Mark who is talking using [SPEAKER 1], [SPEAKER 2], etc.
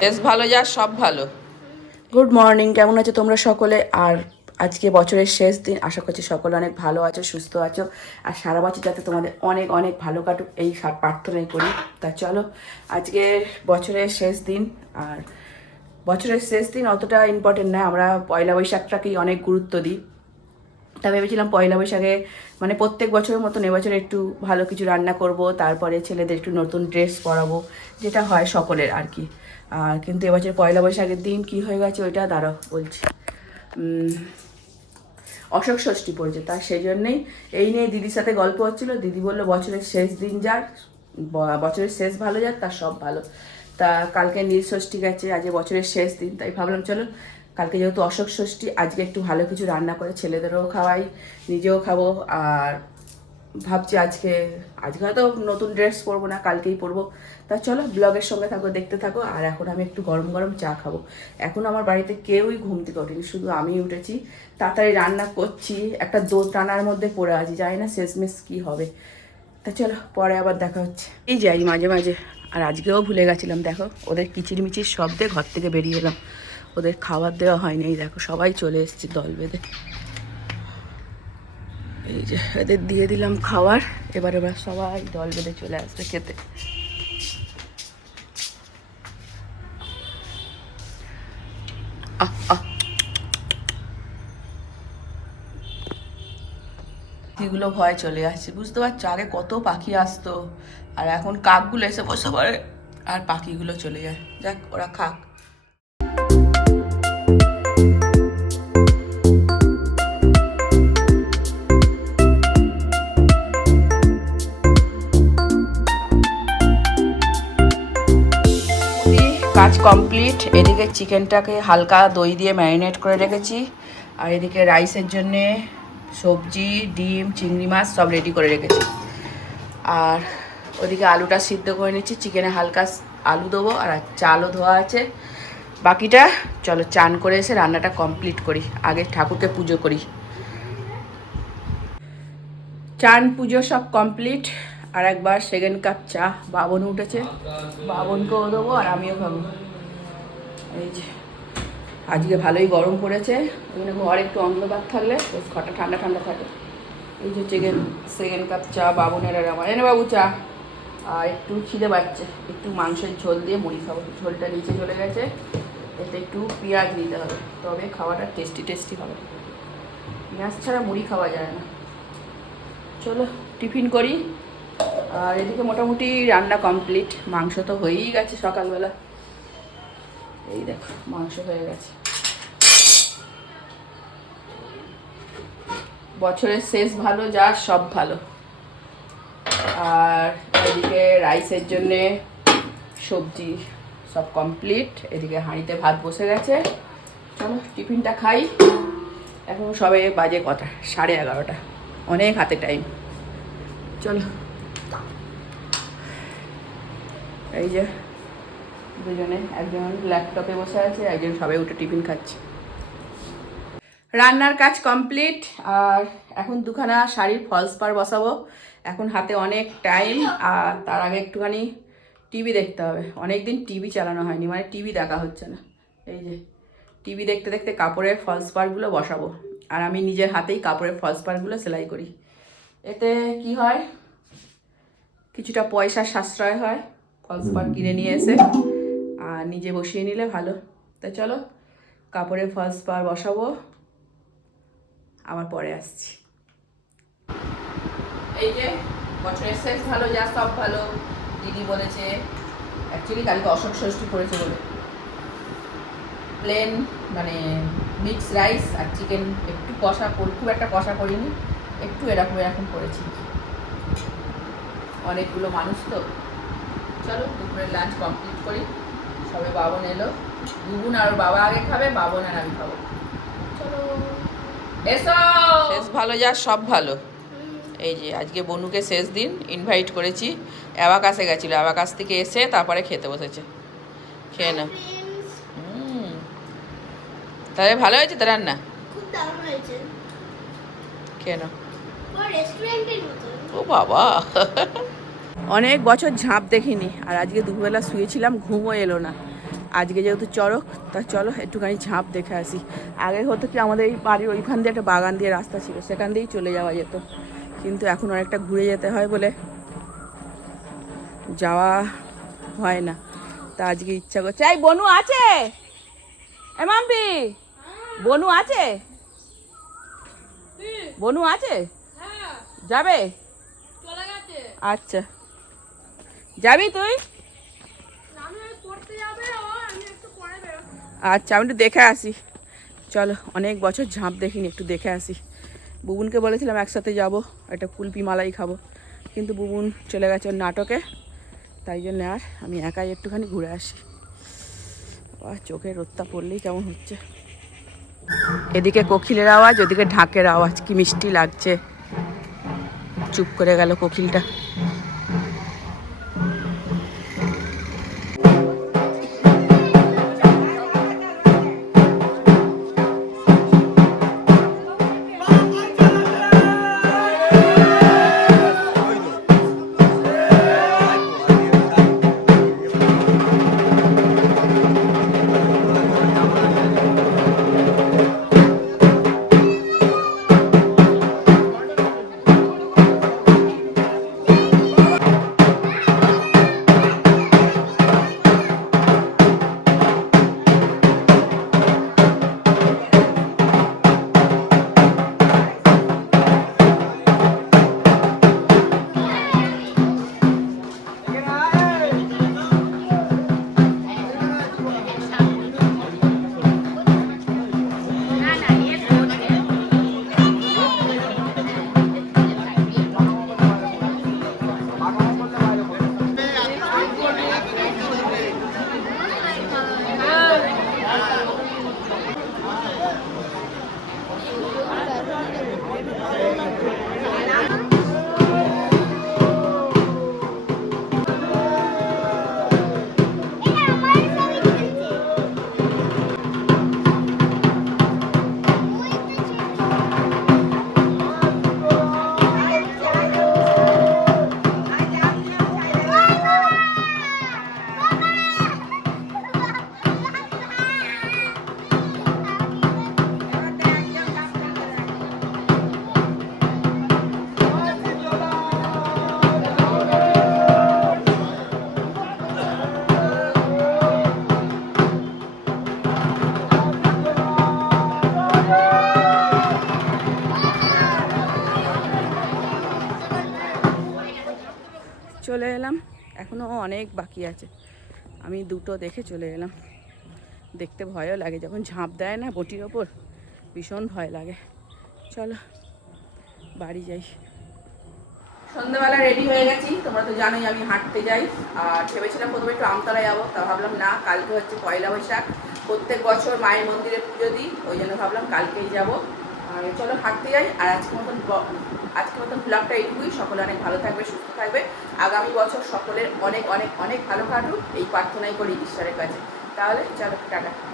[SPEAKER 1] বেশ ভালো, যা সব ভালো। গুড মর্নিং কেমন আছো তোমরা সকলে? আর আজকে বছরের শেষ দিন, আশা করছি সকলে অনেক ভালো আছো, সুস্থ আছো। আর সারা বছর যাতে তোমাদের অনেক অনেক ভালো কাটুক, এই প্রার্থনাই করি। তা চলো, আজকে বছরের শেষ দিন, আর বছরের শেষ দিন অতটা ইম্পর্টেন্ট নয় আমরা পয়লা বৈশাখটাকেই অনেক গুরুত্ব দিই। তা ভেবেছিলাম পয়লা বৈশাখে মানে প্রত্যেক বছরের মতন এবছর একটু ভালো কিছু রান্না করব, তারপরে ছেলেদের একটু নতুন ড্রেস পরাবো, যেটা হয় সকলের আর কি। আর কিন্তু এবছর পয়লা বৈশাখের দিন কি হয়ে গেছে ওইটা দাঁড়াও বলছি। অশোক ষষ্ঠী পড়েছে, তা সেই জন্যেই এই নিয়ে দিদির সাথে গল্প হচ্ছিল। দিদি বলল, বছরের শেষ দিন যার বছরের শেষ ভালো যার তার সব ভালো। তা কালকে নীল ষষ্ঠী গেছে আজকে বছরের শেষ দিন, তাই ভাবলাম চলো কালকে যেহেতু অশোক ষষ্ঠী, আজকে একটু ভালো কিছু রান্না করে ছেলেদেরও খাওয়াই, নিজেও খাব। আর ভাবছি আজকে আজকে হয়তো নতুন ড্রেস পরবো না, কালকেই পরবো। তা চলো ব্লগের সঙ্গে থাকো, দেখতে থাকো। আর এখন আমি একটু গরম গরম চা খাব। এখন আমার বাড়িতে কেউই ঘুম থেকে ওঠেনি, শুধু আমি উঠেছি। তাড়াতাড়ি রান্না করছি, একটা দো টানার মধ্যে পড়ে আছি, জানি না শেষমেশ কী হবে। তা চলো, পরে আবার দেখা হচ্ছে। এই যাই মাঝে মাঝে, আর আজকেও ভুলে গেছিলাম, দেখো, ওদের কিচিরমিচির শব্দে ঘর থেকে বেরিয়ে এলাম। ওদের খাবার দেওয়া হয়নি। এই দেখো, সবাই চলে এসেছে দল বেঁধে। এই যে, এদের দিয়ে দিলাম খাবার। এবার এবার সবাই দল বেঁধে চলে আসবে খেতে। পাখিগুলো ভয় চলে আসছে। বুঝতে পারছ? আগে কত পাখি আসতো। আর এখন কাকগুলো এসে বসে পড়ে। আর পাখিগুলো চলে যায়। যাক, ওরা খাক। কমপ্লিট এদিকে চিকেনটাকে হালকা দই দিয়ে ম্যারিনেট করে রেখেছি। আর এদিকে রাইসের জন্যে সবজি, ডিম, চিংড়ি মাছ সব রেডি করে রেখেছি। আর ওদিকে আলুটা সিদ্ধ করে নিচ্ছি। চিকেনে হালকা আলু দেবো আর চালও ধোয়া আছে। বাকিটা চলো চান করে এসে রান্নাটা কমপ্লিট করি। আগে ঠাকুরকে পুজো করি। চান, পুজো সব কমপ্লিট আর একবার সেকেন্ড কাপ চা। বাবন উঠেছে। বাবনকেও দেবো আর আমিও খাব। এই যে, আজকে ভালোই গরম পড়েছে। ওখানে ঘর একটু অন্ধকার থাকলে বেশ ঘরটা ঠান্ডা ঠান্ডা থাকে। এই যে সেকেন্ড সেকেন্ড কাপ চা, বাবনের আর আমার। এনে বাবু চা। আর একটু খিদে পাচ্ছে। একটু মাংসের ঝোল দিয়ে মুড়ি খাব। ঝোলটা নিচে চলে গেছে। এতে একটু পেঁয়াজ নিতে হবে। তবে খাওয়াটা টেস্টি টেস্টি হবে। পেঁয়াজ ছাড়া মুড়ি খাওয়া যায় না। চলো, টিফিন করি। আর এদিকে মোটামুটি রান্না কমপ্লিট মাংস তো হয়েই গেছে সকালবেলা। এই দেখো, মাংস হয়ে গেছে। বছরের শেষ ভালো, যা সব ভালো। আর এদিকে রাইসের জন্যে সবজি সব কমপ্লিট এদিকে হাঁড়িতে ভাত বসে গেছে। চলো, টিফিনটা খাই। এখন সবে বাজে কটা? সাড়ে এগারোটা। অনেক হাতে টাইম চলো। এই যে দুজনে, একজন ল্যাপটপে বসে আছে, একজন সবাই উঠে টিফিন খাচ্ছে। রান্নার কাজ কমপ্লিট আর এখন দুখানা শাড়ির ফলস পার বসাবো। এখন হাতে অনেক টাইম আর তার আগে একটুখানি টিভি দেখতে হবে। অনেক দিন টিভি চালানো হয়নি মানে টিভি দেখা হচ্ছে না। এই যে টিভি দেখতে দেখতে কাপড়ের ফলস পারগুলো বসাবো। আর আমি নিজের হাতেই কাপড়ের ফলস পারগুলো সেলাই করি। এতে কি হয়? কিছুটা পয়সা সাশ্রয় হয়। ফলস পার কিনে নিয়ে এসে নিজে বসিয়ে নিলে ভালো। তা চলো কাপড়ে ফলস বার বসাবো। আবার পরে আসছি। এই যে, বছরের শেষ ভালো, যা সব ভালো, দিদি বলেছে। অ্যাকচুয়ালি কালকে অশোক ষষ্ঠী করেছে বলে। প্লেন মানে মিক্স রাইস আর চিকেন একটু কষা খুব একটা কষা করিনি, একটু এরকম এরকম করেছি। অনেকগুলো মানুষ তো। চলো, দুপুরের লাঞ্চ কমপ্লিট করি। সবে বাবন এলো। দুগুন আর বাবা আগে খাবে বাবন আর আমি খাব। এসো। শেষ ভালো যা সব ভালো। এই যে আজকে বনুকে শেষ দিন ইনভাইট করেছি। অ্যাবাকাসে গেছিল। অ্যাবাকাস থেকে এসে তারপরে খেতে বসেছে। খেয়ে নাও। হুম। তাহলে ভালো হয়েছে তো রান্না?
[SPEAKER 2] খুব দারুণ হয়েছে। খেয়ে নাও। পুরো রেস্টুরেন্টের মতো
[SPEAKER 1] ও বাবা। অনেক বছর ঝাঁপ দেখিনি। আর আজকে দুপুরবেলা শুয়েছিলাম ঘুমও এলো না। আজকে যেহেতু চড়ক তা চলো একটুখানি ঝাঁপ দেখে আসি। আগে হতো কি আমাদের এই বাড়ির ওইখান দিয়ে একটা বাগান দিয়ে রাস্তা ছিল সেখান দিয়েই চলে যাওয়া যেত। কিন্তু এখন অনেকটা ঘুরে যেতে হয় বলে যাওয়া হয় না। তা আজকে ইচ্ছা করছে এই বনু আছে? মাম্পি বনু আছে? বনু আছে? যাবে? আচ্ছা। যাবি তুই? আচ্ছা আমি একটু দেখে আসি। চলো, অনেক বছর ঝাঁপ দেখিনি, একটু দেখে আসি। বুবুনকে বলেছিলাম একসাথে যাব, একটা কুলপি মালাই খাব। কিন্তু বুবুন চলে গেছে ওর নাটকে। তাই জন্য আর আমি একাই একটুখানি ঘুরে আসি। চোখে রোদটা পড়লেই কেমন হচ্ছে। এদিকে কোকিলের আওয়াজ, ওদিকে ঢাকের আওয়াজ, কি মিষ্টি লাগছে। চুপ করে গেল কোকিলটা। চলে এলাম। এখনও অনেক বাকি আছে। আমি দুটো দেখে চলে এলাম। দেখতে ভয়ও লাগে, যখন ঝাঁপ দেয় না বটির ওপর, ভীষণ ভয় লাগে। চলো, বাড়ি যাই। সন্ধ্যাবেলা রেডি হয়ে গেছি। তোমরা তো জানোই আমি হাঁটতে যাই। আর ভেবেছিলাম প্রথমে একটু আমতলা যাব, তা ভাবলাম না, কালকে হচ্ছে পয়লা বৈশাখ। প্রত্যেক বছর মায়ের মন্দিরে পুজো দিই, ওই জন্য ভাবলাম কালকেই যাব। চলো হাঁটতে যাই। আর আজকে মতন আজকে আজকের মতন ব্লগটা এইটুকুই। সকলে অনেক ভালো থাকবে, সুস্থ থাকবে। আগামী বছর সকলের অনেক অনেক অনেক ভালো কাটুক। এই প্রার্থনাই করি ঈশ্বরের কাছে। তাহলে চলো টাটা।